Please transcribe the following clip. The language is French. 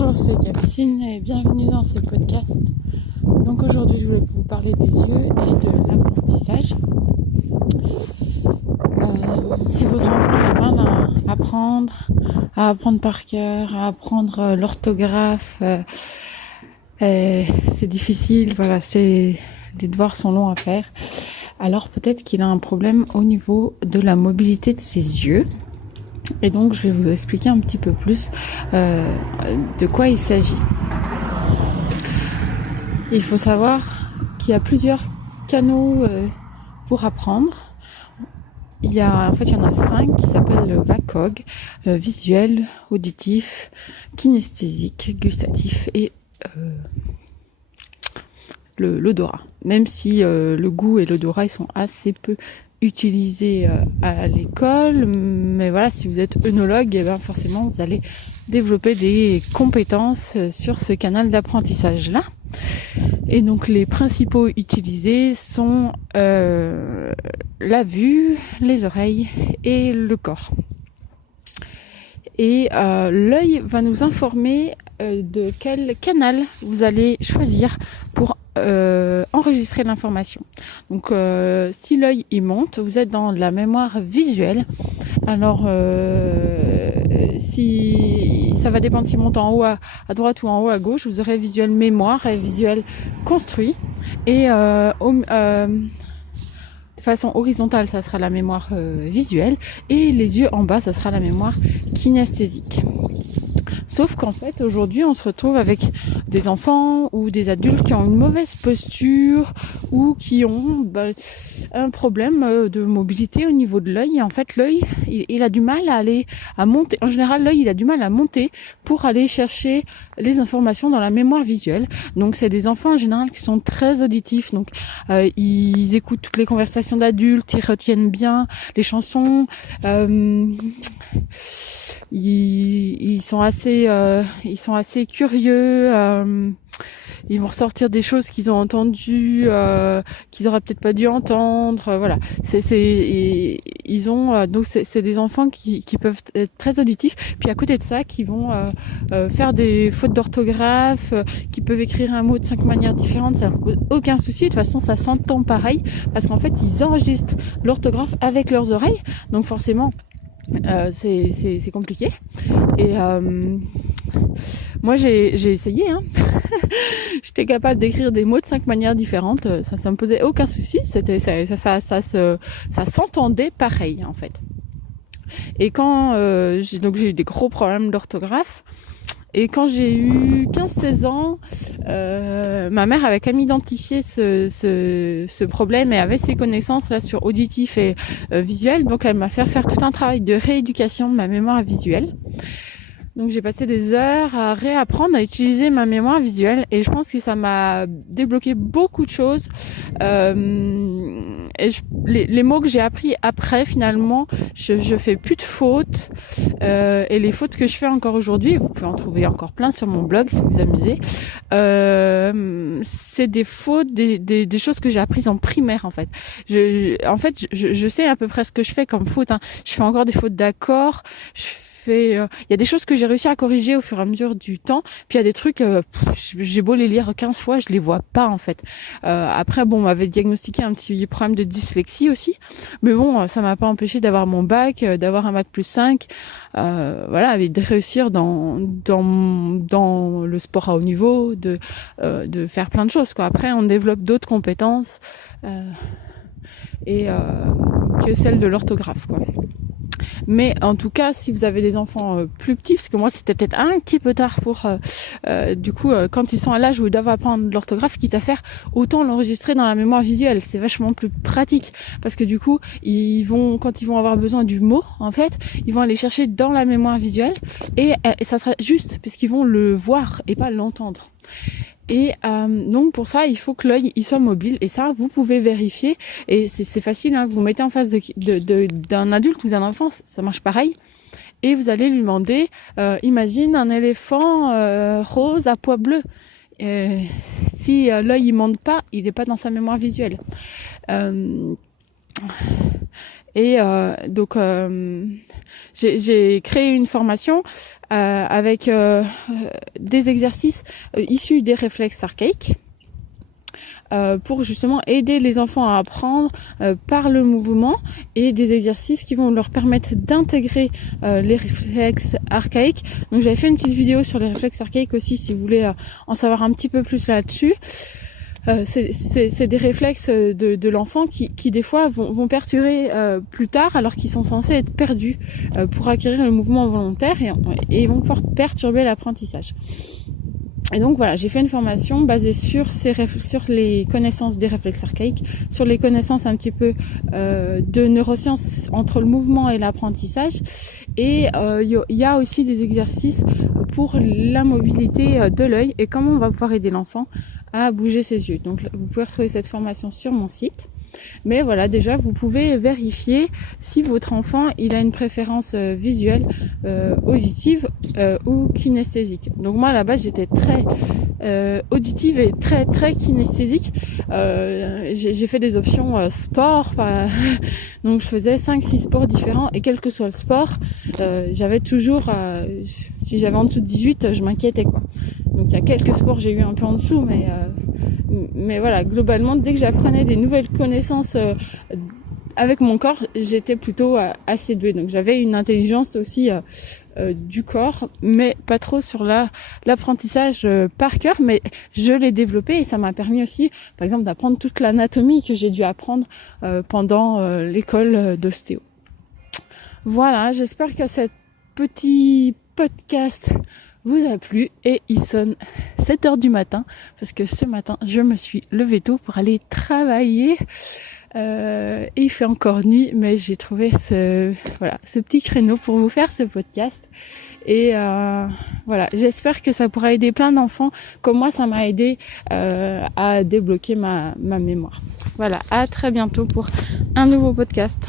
Bonjour, c'est Capucine et bienvenue dans ce podcast. Donc aujourd'hui, je voulais vous parler des yeux et de l'apprentissage. Si votre enfant a du mal à apprendre par cœur, à apprendre l'orthographe, c'est difficile, les devoirs sont longs à faire. Alors peut-être qu'il a un problème au niveau de la mobilité de ses yeux. Et donc je vais vous expliquer un petit peu plus de quoi il s'agit. Il faut savoir qu'il y a plusieurs canaux pour apprendre. Il y en a 5 qui s'appellent le VACOG, visuel, auditif, kinesthésique, gustatif et l'odorat. Même si le goût et l'odorat ils sont assez peu utilisés à l'école, mais voilà, si vous êtes œnologue, forcément vous allez développer des compétences sur ce canal d'apprentissage là. Et donc les principaux utilisés sont la vue, les oreilles et le corps. Et l'œil va nous informer de quel canal vous allez choisir pour enregistrer l'information. Donc si l'œil il monte, vous êtes dans la mémoire visuelle. Alors si ça va dépendre s'il monte en haut à droite ou en haut à gauche, vous aurez visuel mémoire et visuel construit. Et de façon horizontale, ça sera la mémoire visuelle, et les yeux en bas, ça sera la mémoire kinesthésique. Sauf qu'en fait, aujourd'hui, on se retrouve avec des enfants ou des adultes qui ont une mauvaise posture ou qui ont un problème de mobilité au niveau de l'œil. Et en fait, l'œil, il a du mal à monter. En général, l'œil, il a du mal à monter pour aller chercher les informations dans la mémoire visuelle. Donc, c'est des enfants en général qui sont très auditifs. Donc, ils écoutent toutes les conversations d'adultes, ils retiennent bien les chansons. Ils sont assez curieux. Ils vont ressortir des choses qu'ils ont entendues, qu'ils auraient peut-être pas dû entendre. Voilà. Donc c'est des enfants qui peuvent être très auditifs. Puis à côté de ça, qui vont faire des fautes d'orthographe, qui peuvent écrire un mot de 5 manières différentes. Ça leur pose aucun souci. De toute façon, ça s'entend pareil parce qu'en fait, ils enregistrent l'orthographe avec leurs oreilles. Donc forcément, c'est compliqué. Et moi j'ai essayé j'étais capable d'écrire des mots de 5 manières différentes, ça me posait aucun souci, ça s'entendait pareil en fait. Et quand j'ai eu des gros problèmes d'orthographe, et quand j'ai eu 15-16 ans, ma mère avait quand même identifié ce problème et avait ses connaissances là sur auditif et visuel. Donc elle m'a fait faire tout un travail de rééducation de ma mémoire visuelle. Donc j'ai passé des heures à réapprendre à utiliser ma mémoire visuelle et je pense que ça m'a débloqué beaucoup de choses. Les mots que j'ai appris après, finalement, je fais plus de fautes. Et les fautes que je fais encore aujourd'hui, vous pouvez en trouver encore plein sur mon blog si vous vous amusez. C'est des fautes, des choses que j'ai apprises en primaire en fait. Je sais à peu près ce que je fais comme faute. Je fais encore des fautes d'accord. Il y a des choses que j'ai réussi à corriger au fur et à mesure du temps, puis il y a des trucs j'ai beau les lire 15 fois, je les vois pas en fait. Après on m'avait diagnostiqué un petit problème de dyslexie aussi, mais bon, ça m'a pas empêché d'avoir mon bac, d'avoir un bac +5, et de réussir dans le sport à haut niveau, de faire plein de choses quoi. Après on développe d'autres compétences que celles de l'orthographe quoi. Mais en tout cas, si vous avez des enfants plus petits, parce que moi c'était peut-être un petit peu tard pour quand ils sont à l'âge où ils doivent apprendre l'orthographe, quitte à faire autant l'enregistrer dans la mémoire visuelle, c'est vachement plus pratique parce que du coup quand ils vont avoir besoin du mot en fait, ils vont aller chercher dans la mémoire visuelle et ça sera juste parce qu'ils vont le voir et pas l'entendre. Et donc pour ça, il faut que l'œil il soit mobile. Et ça, vous pouvez vérifier. Et c'est facile. Vous mettez en face d'un adulte ou d'un enfant, ça marche pareil. Et vous allez lui demander, imagine un éléphant rose à pois bleus. Si l'œil il monte pas, il n'est pas dans sa mémoire visuelle. Et donc j'ai créé une formation avec des exercices issus des réflexes archaïques. Pour justement aider les enfants à apprendre par le mouvement, et des exercices qui vont leur permettre d'intégrer les réflexes archaïques. Donc j'avais fait une petite vidéo sur les réflexes archaïques aussi, si vous voulez en savoir un petit peu plus là-dessus. C'est des réflexes de l'enfant qui des fois vont perdurer plus tard, alors qu'ils sont censés être perdus pour acquérir le mouvement volontaire, et ils vont pouvoir perturber l'apprentissage. Et donc voilà, j'ai fait une formation basée sur les connaissances des réflexes archaïques, sur les connaissances un petit peu de neurosciences entre le mouvement et l'apprentissage. Et il y a aussi des exercices pour la mobilité de l'œil et comment on va pouvoir aider l'enfant à bouger ses yeux. Donc vous pouvez retrouver cette formation sur mon site. Mais voilà, déjà vous pouvez vérifier si votre enfant il a une préférence visuelle, auditive ou kinesthésique. Donc moi à la base j'étais très auditive et très kinesthésique. J'ai fait des options sport, donc je faisais 5-6 sports différents, et quel que soit le sport, j'avais toujours, si j'avais en dessous de 18, je m'inquiétais quoi. Donc il y a quelques sports j'ai eu un peu en dessous, mais voilà, globalement dès que j'apprenais des nouvelles connaissances avec mon corps, j'étais plutôt assez douée. Donc j'avais une intelligence aussi du corps, mais pas trop sur l'apprentissage par cœur, mais je l'ai développé, et ça m'a permis aussi, par exemple, d'apprendre toute l'anatomie que j'ai dû apprendre pendant l'école d'ostéo. Voilà, j'espère que cet petit podcast vous a plu, et il sonne 7h du matin parce que ce matin je me suis levée tôt pour aller travailler. Et il fait encore nuit, mais j'ai trouvé ce petit créneau pour vous faire ce podcast. Et voilà, j'espère que ça pourra aider plein d'enfants comme moi ça m'a aidé à débloquer ma mémoire. Voilà, à très bientôt pour un nouveau podcast.